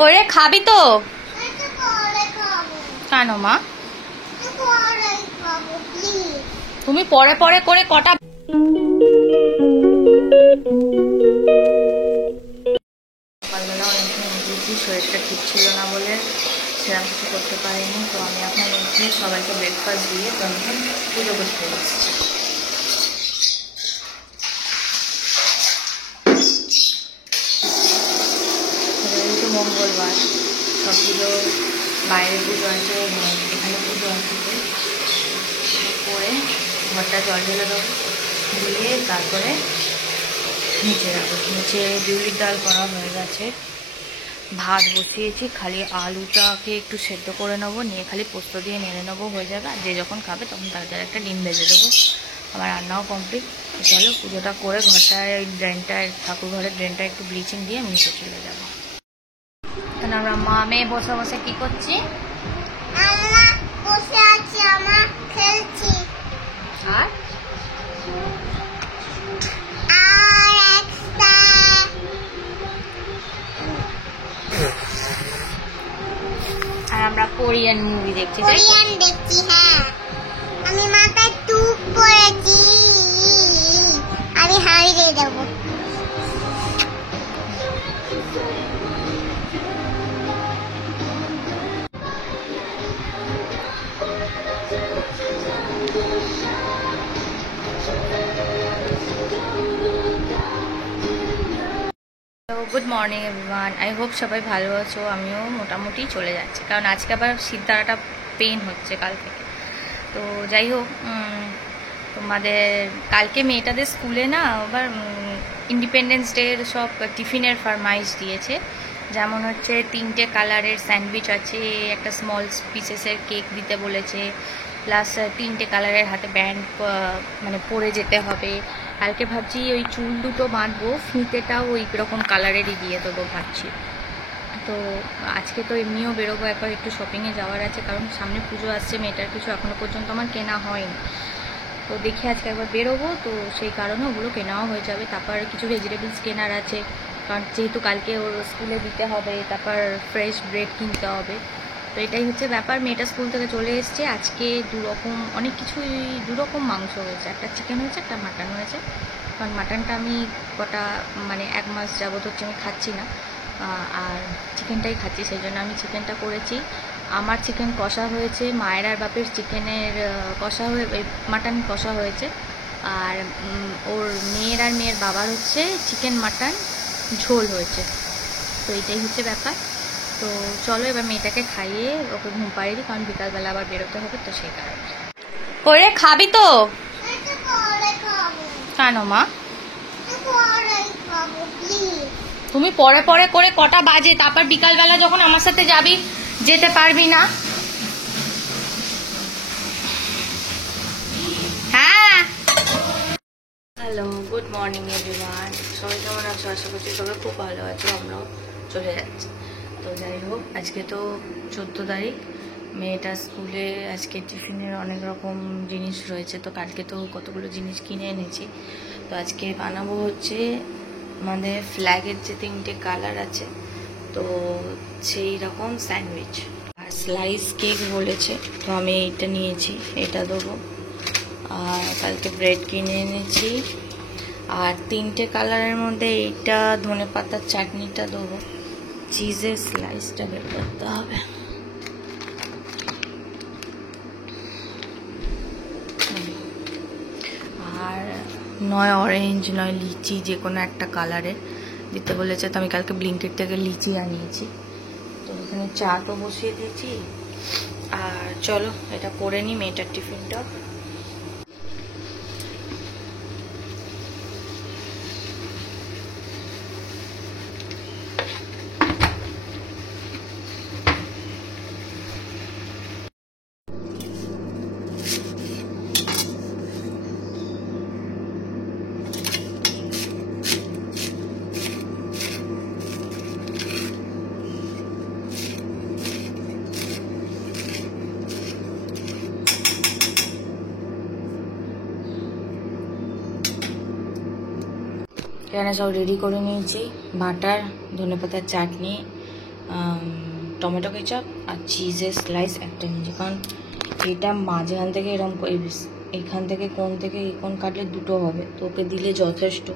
করে খাবি তো? কেন মা? তুমি পরে পরে করে কটা সকালবেলা অনেকক্ষণ উঠেছি, শরীরটা ঠিক ছিল না বলে সেরকম কিছু করতে পারিনি। তো আমি এখন উঠে সবাইকে ব্রেকফাস্ট দিয়ে তো আমি পুজো করতে এসেছি। মঙ্গলবার সব পুজো, বাইরে পুজো আছে, এখানে পুজো আছে, করে ঘরটা জল ঢেলে দেবো, দিয়ে তারপরে নিচে যাবো। নিচে বিউলির ডাল করা হয়ে গেছে, ভাত বসিয়েছি, খালি আলুটাকে একটু সেদ্ধ করে নেবো, নিয়ে খালি পোস্ত দিয়ে নেড়ে নেবো, হয়ে যাবে। আর যে যখন খাবে তখন তার জন্য একটা ডিম ভেজে দেবো। আমার রান্নাও কমপ্লিট। চলো পুজোটা করে ঘরটায় ড্রেনটায়, ঠাকুর ঘরের ড্রেনটা একটু ব্লিচিং দিয়ে আমি নিচে চলে যাবো। আমরা মা মেয়ে বসে বসে কি করছি? বসে আছি, আমরা খেলছি। আর আমরা কোরিয়ান মুভি দেখছি। কোরিয়ান দেখছি। হ্যাঁ, আমি মাথায় টুপ পরেছি, আমি হারিয়ে দেবো। Good morning everyone, I hope সবাই ভালো আছো। আমিও মোটামুটি চলে যাচ্ছে, কারণ আজকে আবার শীতদাঁড়াটা পেন হচ্ছে কাল থেকে। তো যাই হোক, তোমাদের কালকে মেয়েটাদের স্কুলে না আবার ইন্ডিপেন্ডেন্স ডের সব টিফিনের ফরমাইশ দিয়েছে। যেমন হচ্ছে 3টে কালারের স্যান্ডউইচ আছে, একটা স্মল পিসেসের কেক দিতে বলেছে, প্লাস 3টে কালারের হাতে ব্যান্ড মানে পরে যেতে হবে। কালকে ভাবছি ওই চুল দুটো বাঁধবো, ফিতেটাও ওই রকম কালারেরই দিয়ে দেবো ভাবছি। তো আজকে তো এমনিও বেরোবো, একবার একটু শপিংয়ে যাওয়ার আছে, কারণ সামনে পুজো আসছে, মেয়েটার কিছু এখনও পর্যন্ত আমার কেনা হয়নি। তো দেখি আজকে একবার বেরোবো, তো সেই কারণে ওগুলো কেনাও হয়ে যাবে। তারপর কিছু ভেজিটেবলস কেনার আছে, কারণ যেহেতু কালকে ওর স্কুলে দিতে হবে, তারপর ফ্রেশ ব্রেড কিনতে হবে। তো এটাই হচ্ছে ব্যাপার। মেয়েটা স্কুল থেকে চলে এসছে। আজকে অনেক কিছুই দুরকম মাংস হয়েছে, একটা চিকেন হয়েছে, একটা মাটন হয়েছে। কারণ মাটনটা আমি মানে 1 মাস যাবত হচ্ছে আমি খাচ্ছি না, আর চিকেনটাই খাচ্ছি, সেই জন্য আমি চিকেনটা করেছি। আমার চিকেন কষা হয়েছে, মায়ের আর বাপের চিকেনের কষা হয়ে মাটন কষা হয়েছে, আর ওর মেয়ের বাবার হচ্ছে চিকেন মাটন ঝোল হয়েছে। তো এটাই হচ্ছে ব্যাপার। তো চলো এবার মেয়েটাকে খাইয়ে ওকে ঘুম পাড়িয়ে দিই, কারণ বিকালবেলা আবার বেরোতে হবে, তো সেই কারণে। করে খাবি তো? কেন মা? তুমি পরে পরে করে কটা বাজে, তারপর বিকালবেলা যখন আমার সাথে যাবি যেতে পারবি না। হ্যাঁ, হ্যালো, গুড মর্নিং এভরিওয়ান, সবাই কেমন আছো? আশা করছি সবাই খুব ভালো আছো, আমরাও চলে যাচ্ছি। তো যাই হোক, আজকে তো 14 তারিখ, মেয়েটা স্কুলে আজকে টিফিনের অনেক রকম জিনিস রয়েছে। তো কালকে তো কতগুলো জিনিস কিনে এনেছি। তো আজকে বানাবো হচ্ছে আমাদের ফ্ল্যাগের যে 3টে কালার আছে, তো সেই রকম স্যান্ডউইচ আর স্লাইস কেক বলেছে, তো আমি এইটা নিয়েছি, এটা দেবো। আর কালকে ব্রেড কিনে এনেছি, আর 3টে কালারের মধ্যে এইটা ধনেপাতার চাটনিটা দেবো। চিজের স্লাইসটা বের করতে হবে। আর নয় অরেঞ্জ নয় লিচি, যে কোনো একটা কালারের দিতে বলেছে। তো আমি কালকে ব্লিঙ্কিট থেকে লিচি আনিয়েছি। তো এখানে চা তো বসিয়ে দিয়েছি। আর চলো এটা করে নিই মেয়েটার টিফিনটা। এখানে সব রেডি করে নিয়েছি, বাটার, ধনেপাতার চাটনি, টমেটো কেচাপ আর চিজের স্লাইস একটা নিয়েছি, কারণ এটা মাঝখান থেকে এরকম এখান থেকে কোন থেকে এই কোন কাটলে দুটো হবে, তো ওকে দিলে যথেষ্ট।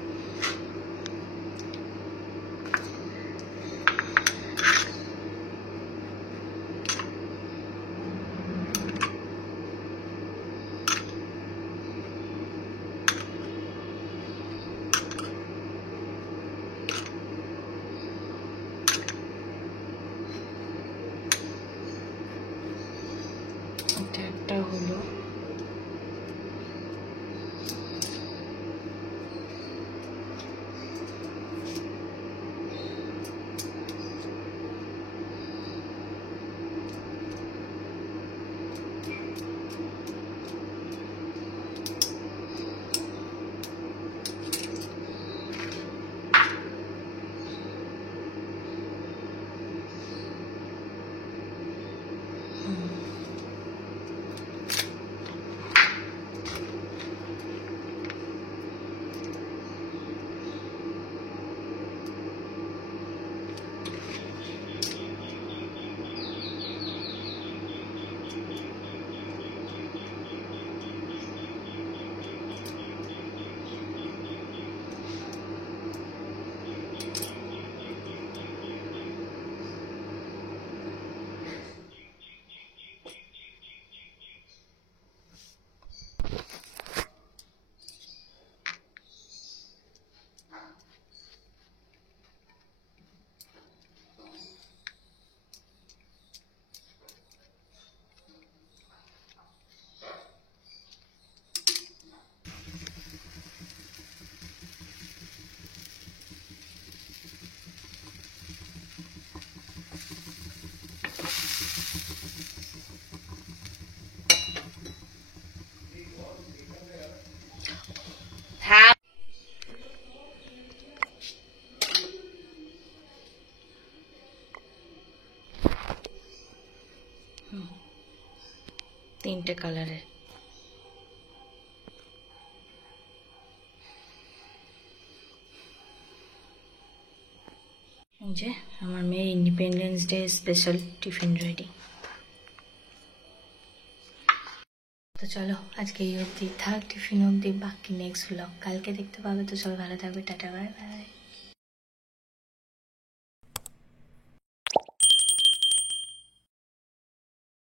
এটা একটা হলো। হ্যাঁ, তিনটে কালারের। যে আমার মেয়ের independence day special tiffin ready. তো চলো আজকে এই অবধি থাক, টিফিন অবধি, বাকি নেক্সট ব্লগ কালকে দেখতে পাবে। তো সবাই ভালো থাকবে, টাটা বাই বাই।